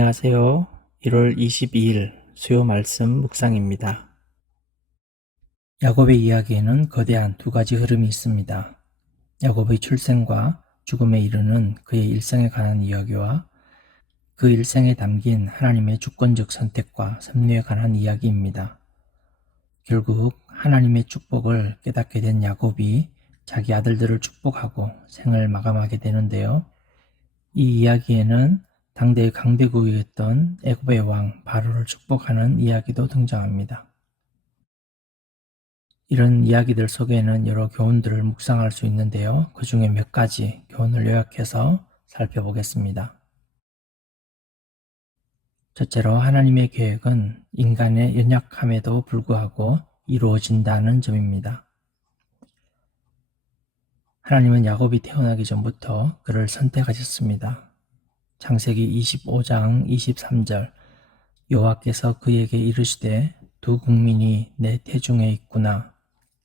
안녕하세요. 1월 22일 수요 말씀 묵상입니다. 야곱의 이야기에는 거대한 두 가지 흐름이 있습니다. 야곱의 출생과 죽음에 이르는 그의 일생에 관한 이야기와 그 일생에 담긴 하나님의 주권적 선택과 섭리에 관한 이야기입니다. 결국 하나님의 축복을 깨닫게 된 야곱이 자기 아들들을 축복하고 생을 마감하게 되는데요. 이 이야기에는 당대의 강대국이었던 애굽의 왕 바로를 축복하는 이야기도 등장합니다. 이런 이야기들 속에는 여러 교훈들을 묵상할 수 있는데요. 그 중에 몇 가지 교훈을 요약해서 살펴보겠습니다. 첫째로 하나님의 계획은 인간의 연약함에도 불구하고 이루어진다는 점입니다. 하나님은 야곱이 태어나기 전부터 그를 선택하셨습니다. 창세기 25장 23절 여호와께서 그에게 이르시되 두 국민이 내 태중에 있구나.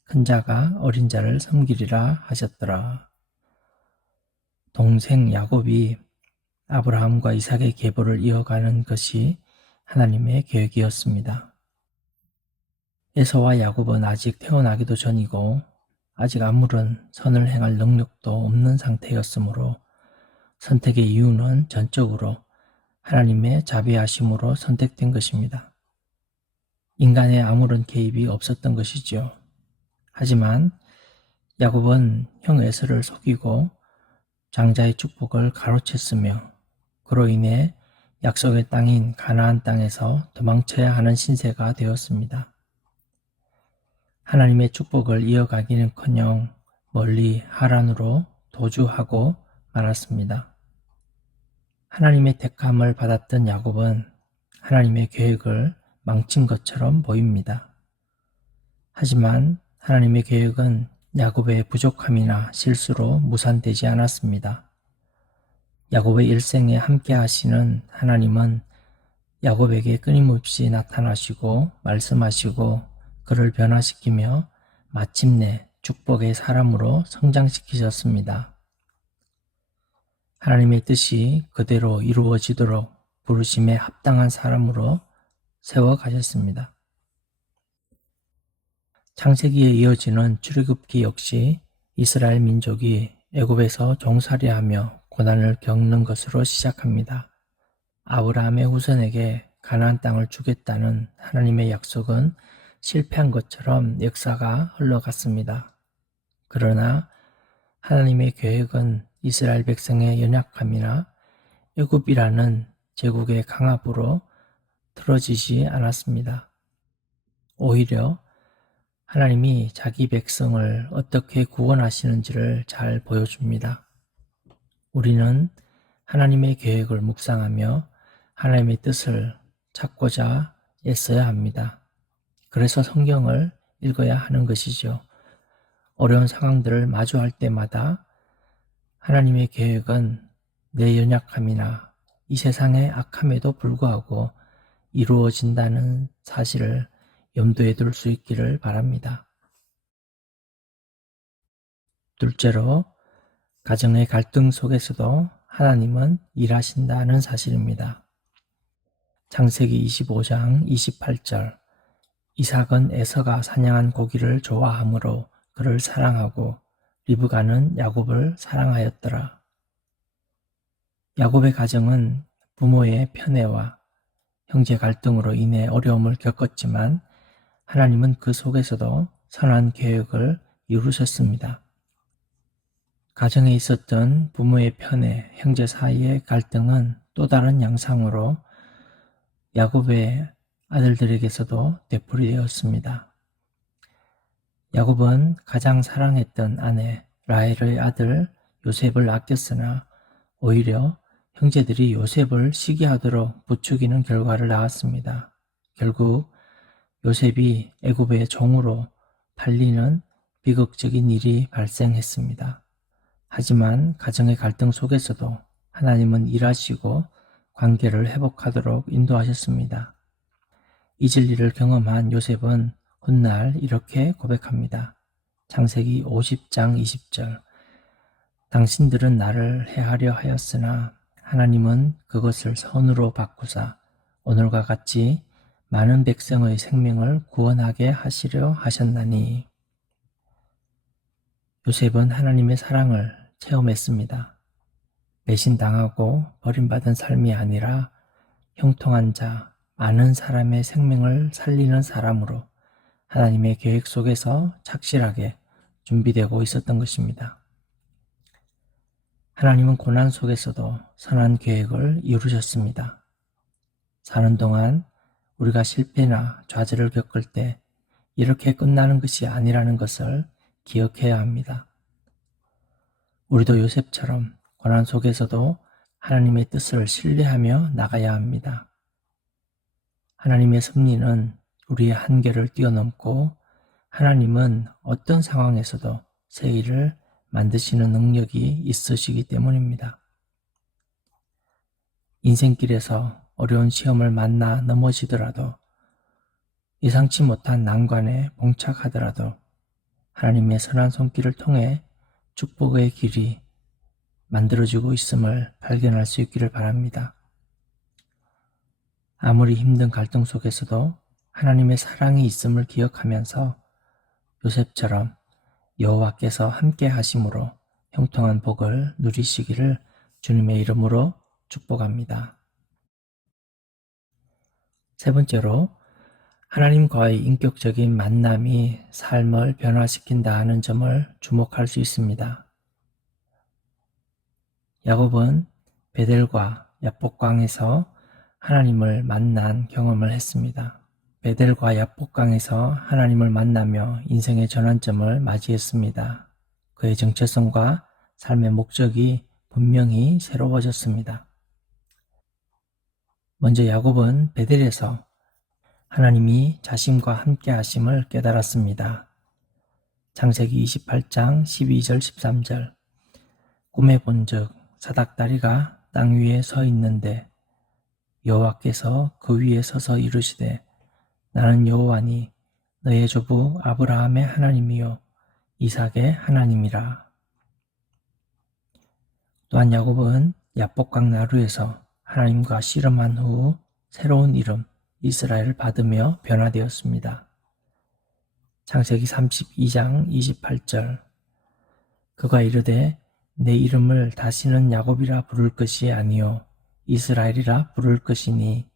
큰 자가 어린 자를 섬기리라 하셨더라. 동생 야곱이 아브라함과 이삭의 계보를 이어가는 것이 하나님의 계획이었습니다. 에서와 야곱은 아직 태어나기도 전이고 아직 아무런 선을 행할 능력도 없는 상태였으므로 선택의 이유는 전적으로 하나님의 자비하심으로 선택된 것입니다. 인간의 아무런 개입이 없었던 것이죠. 하지만 야곱은 형 에서를 속이고 장자의 축복을 가로챘으며 그로 인해 약속의 땅인 가나안 땅에서 도망쳐야 하는 신세가 되었습니다. 하나님의 축복을 이어가기는커녕 멀리 하란으로 도주하고 말았습니다. 하나님의 택함을 받았던 야곱은 하나님의 계획을 망친 것처럼 보입니다. 하지만 하나님의 계획은 야곱의 부족함이나 실수로 무산되지 않았습니다. 야곱의 일생에 함께 하시는 하나님은 야곱에게 끊임없이 나타나시고 말씀하시고 그를 변화시키며 마침내 축복의 사람으로 성장시키셨습니다. 하나님의 뜻이 그대로 이루어지도록 부르심에 합당한 사람으로 세워가셨습니다. 창세기에 이어지는 출애굽기 역시 이스라엘 민족이 애굽에서 종살이하며 고난을 겪는 것으로 시작합니다. 아브라함의 후손에게 가나안 땅을 주겠다는 하나님의 약속은 실패한 것처럼 역사가 흘러갔습니다. 그러나 하나님의 계획은 이스라엘 백성의 연약함이나 애굽이라는 제국의 강압으로 틀어지지 않았습니다. 오히려 하나님이 자기 백성을 어떻게 구원하시는지를 잘 보여줍니다. 우리는 하나님의 계획을 묵상하며 하나님의 뜻을 찾고자 애써야 합니다. 그래서 성경을 읽어야 하는 것이죠. 어려운 상황들을 마주할 때마다 하나님의 계획은 내 연약함이나 이 세상의 악함에도 불구하고 이루어진다는 사실을 염두에 둘 수 있기를 바랍니다. 둘째로, 가정의 갈등 속에서도 하나님은 일하신다는 사실입니다. 창세기 25장 28절 이삭은 에서가 사냥한 고기를 좋아하므로 그를 사랑하고 리브가는 야곱을 사랑하였더라. 야곱의 가정은 부모의 편애와 형제 갈등으로 인해 어려움을 겪었지만 하나님은 그 속에서도 선한 계획을 이루셨습니다. 가정에 있었던 부모의 편애, 형제 사이의 갈등은 또 다른 양상으로 야곱의 아들들에게서도 되풀이되었습니다. 야곱은 가장 사랑했던 아내 라헬의 아들 요셉을 아꼈으나 오히려 형제들이 요셉을 시기하도록 부추기는 결과를 낳았습니다. 결국 요셉이 애굽의 종으로 팔리는 비극적인 일이 발생했습니다. 하지만 가정의 갈등 속에서도 하나님은 일하시고 관계를 회복하도록 인도하셨습니다. 이 진리를 경험한 요셉은 훗날 이렇게 고백합니다. 창세기 50장 20절 당신들은 나를 해하려 하였으나 하나님은 그것을 선으로 바꾸사 오늘과 같이 많은 백성의 생명을 구원하게 하시려 하셨나니. 요셉은 하나님의 사랑을 체험했습니다. 배신당하고 버림받은 삶이 아니라 형통한 자, 많은 사람의 생명을 살리는 사람으로 하나님의 계획 속에서 착실하게 준비되고 있었던 것입니다. 하나님은 고난 속에서도 선한 계획을 이루셨습니다. 사는 동안 우리가 실패나 좌절을 겪을 때 이렇게 끝나는 것이 아니라는 것을 기억해야 합니다. 우리도 요셉처럼 고난 속에서도 하나님의 뜻을 신뢰하며 나가야 합니다. 하나님의 섭리는 우리의 한계를 뛰어넘고 하나님은 어떤 상황에서도 새 일을 만드시는 능력이 있으시기 때문입니다. 인생길에서 어려운 시험을 만나 넘어지더라도 예상치 못한 난관에 봉착하더라도 하나님의 선한 손길을 통해 축복의 길이 만들어지고 있음을 발견할 수 있기를 바랍니다. 아무리 힘든 갈등 속에서도 하나님의 사랑이 있음을 기억하면서 요셉처럼 여호와께서 함께 하심으로 형통한 복을 누리시기를 주님의 이름으로 축복합니다. 세 번째로, 하나님과의 인격적인 만남이 삶을 변화시킨다 하는 점을 주목할 수 있습니다. 야곱은 베델과 야복강에서 하나님을 만난 경험을 했습니다. 베델과 야복강에서 하나님을 만나며 인생의 전환점을 맞이했습니다. 그의 정체성과 삶의 목적이 분명히 새로워졌습니다. 먼저 야곱은 베델에서 하나님이 자신과 함께 하심을 깨달았습니다. 창세기 28장 12절 13절. 꿈에 본즉 사닥다리가 땅 위에 서 있는데 여호와께서 그 위에 서서 이르시되 나는 여호와니 너의 조부 아브라함의 하나님이요 이삭의 하나님이라. 또한 야곱은 야복강 나루에서 하나님과 씨름한 후 새로운 이름 이스라엘을 받으며 변화되었습니다. 창세기 32장 28절. 그가 이르되 내 이름을 다시는 야곱이라 부를 것이 아니요 이스라엘이라 부를 것이니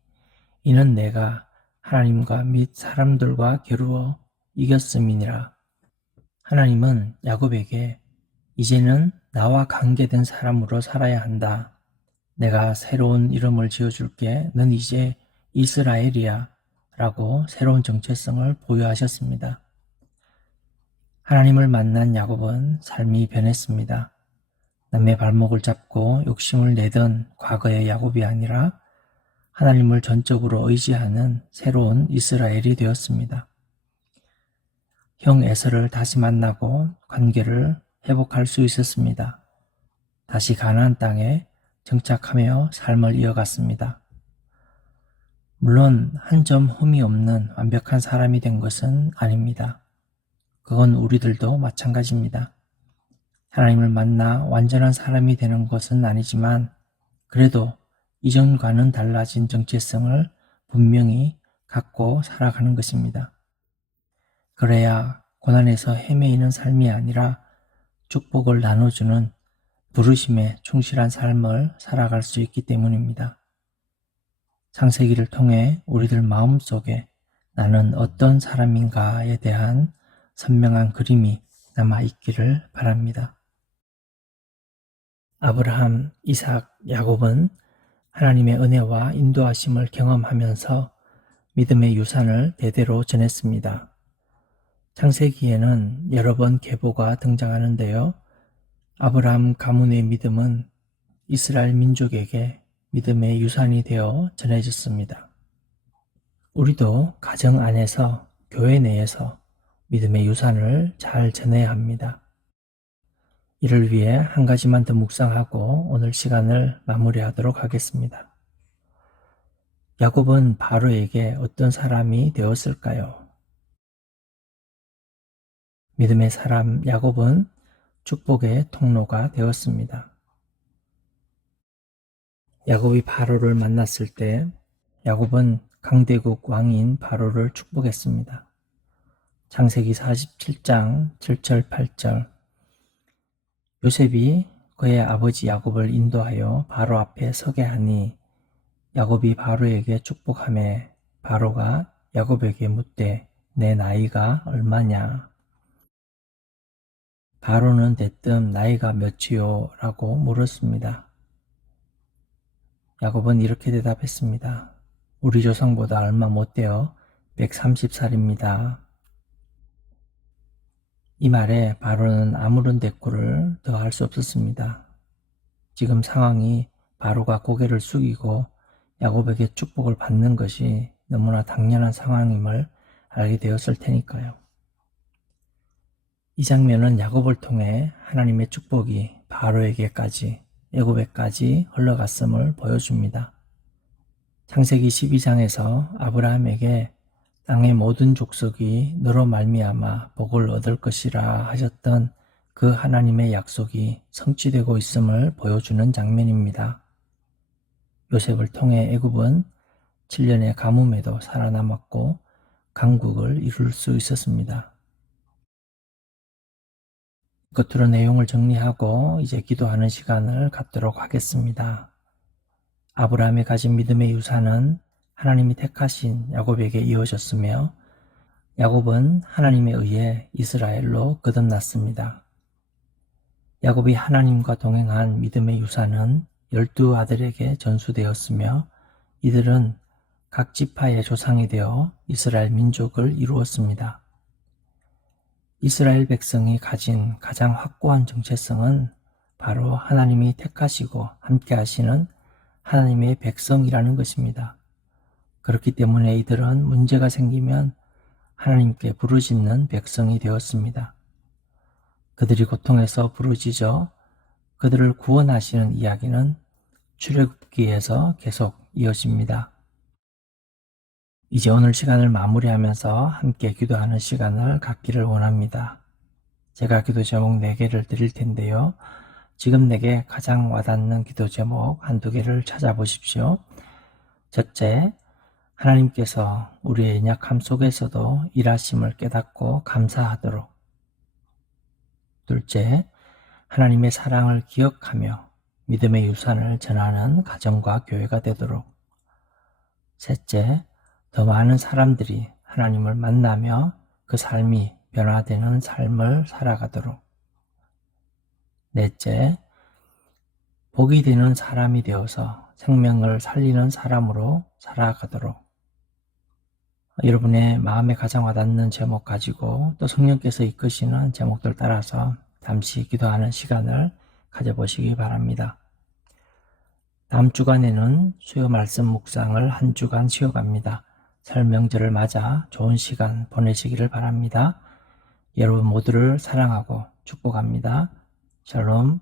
이는 내가 하나님과 및 사람들과 겨루어 이겼음이니라. 하나님은 야곱에게 이제는 나와 관계된 사람으로 살아야 한다. 내가 새로운 이름을 지어줄게. 넌 이제 이스라엘이야. 라고 새로운 정체성을 보여하셨습니다. 하나님을 만난 야곱은 삶이 변했습니다. 남의 발목을 잡고 욕심을 내던 과거의 야곱이 아니라 하나님을 전적으로 의지하는 새로운 이스라엘이 되었습니다. 형 에서를 다시 만나고 관계를 회복할 수 있었습니다. 다시 가나안 땅에 정착하며 삶을 이어갔습니다. 물론 한 점 흠이 없는 완벽한 사람이 된 것은 아닙니다. 그건 우리들도 마찬가지입니다. 하나님을 만나 완전한 사람이 되는 것은 아니지만 그래도 이전과는 달라진 정체성을 분명히 갖고 살아가는 것입니다. 그래야 고난에서 헤매이는 삶이 아니라 축복을 나눠주는 부르심에 충실한 삶을 살아갈 수 있기 때문입니다. 창세기를 통해 우리들 마음속에 나는 어떤 사람인가에 대한 선명한 그림이 남아있기를 바랍니다. 아브라함, 이삭, 야곱은 하나님의 은혜와 인도하심을 경험하면서 믿음의 유산을 대대로 전했습니다. 창세기에는 여러 번 계보가 등장하는데요. 아브라함 가문의 믿음은 이스라엘 민족에게 믿음의 유산이 되어 전해졌습니다. 우리도 가정 안에서 교회 내에서 믿음의 유산을 잘 전해야 합니다. 이를 위해 한 가지만 더 묵상하고 오늘 시간을 마무리하도록 하겠습니다. 야곱은 바로에게 어떤 사람이 되었을까요? 믿음의 사람 야곱은 축복의 통로가 되었습니다. 야곱이 바로를 만났을 때 야곱은 강대국 왕인 바로를 축복했습니다. 창세기 47장 7절 8절. 요셉이 그의 아버지 야곱을 인도하여 바로 앞에 서게 하니 야곱이 바로에게 축복하매 바로가 야곱에게 묻되 내 나이가 얼마냐? 바로는 대뜸 나이가 몇이요? 라고 물었습니다. 야곱은 이렇게 대답했습니다. 우리 조상보다 얼마 못되어 130살입니다. 이 말에 바로는 아무런 대꾸를 더 할 수 없었습니다. 지금 상황이 바로가 고개를 숙이고 야곱에게 축복을 받는 것이 너무나 당연한 상황임을 알게 되었을 테니까요. 이 장면은 야곱을 통해 하나님의 축복이 바로에게까지, 애굽에까지 흘러갔음을 보여줍니다. 창세기 12장에서 아브라함에게 땅의 모든 족속이 너로 말미암아 복을 얻을 것이라 하셨던 그 하나님의 약속이 성취되고 있음을 보여주는 장면입니다. 요셉을 통해 애굽은 7년의 가뭄에도 살아남았고 강국을 이룰 수 있었습니다. 끝으로 내용을 정리하고 이제 기도하는 시간을 갖도록 하겠습니다. 아브라함이 가진 믿음의 유산은 하나님이 택하신 야곱에게 이어졌으며 야곱은 하나님에 의해 이스라엘로 거듭났습니다. 야곱이 하나님과 동행한 믿음의 유산은 12아들에게 전수되었으며 이들은 각 지파의 조상이 되어 이스라엘 민족을 이루었습니다. 이스라엘 백성이 가진 가장 확고한 정체성은 바로 하나님이 택하시고 함께 하시는 하나님의 백성이라는 것입니다. 그렇기 때문에 이들은 문제가 생기면 하나님께 부르짖는 백성이 되었습니다. 그들이 고통에서 부르짖어 그들을 구원하시는 이야기는 출애굽기에서 계속 이어집니다. 이제 오늘 시간을 마무리하면서 함께 기도하는 시간을 갖기를 원합니다. 제가 기도 제목 4개를 드릴 텐데요. 지금 내게 가장 와닿는 기도 제목 한두 개를 찾아보십시오. 첫째, 하나님께서 우리의 연약함 속에서도 일하심을 깨닫고 감사하도록. 둘째, 하나님의 사랑을 기억하며 믿음의 유산을 전하는 가정과 교회가 되도록. 셋째, 더 많은 사람들이 하나님을 만나며 그 삶이 변화되는 삶을 살아가도록. 넷째, 복이 되는 사람이 되어서 생명을 살리는 사람으로 살아가도록. 여러분의 마음에 가장 와닿는 제목 가지고 또 성령께서 이끄시는 제목들 따라서 잠시 기도하는 시간을 가져보시기 바랍니다. 다음 주간에는 수요 말씀 묵상을 한 주간 쉬어갑니다. 설 명절을 맞아 좋은 시간 보내시기를 바랍니다. 여러분 모두를 사랑하고 축복합니다. 샬롬.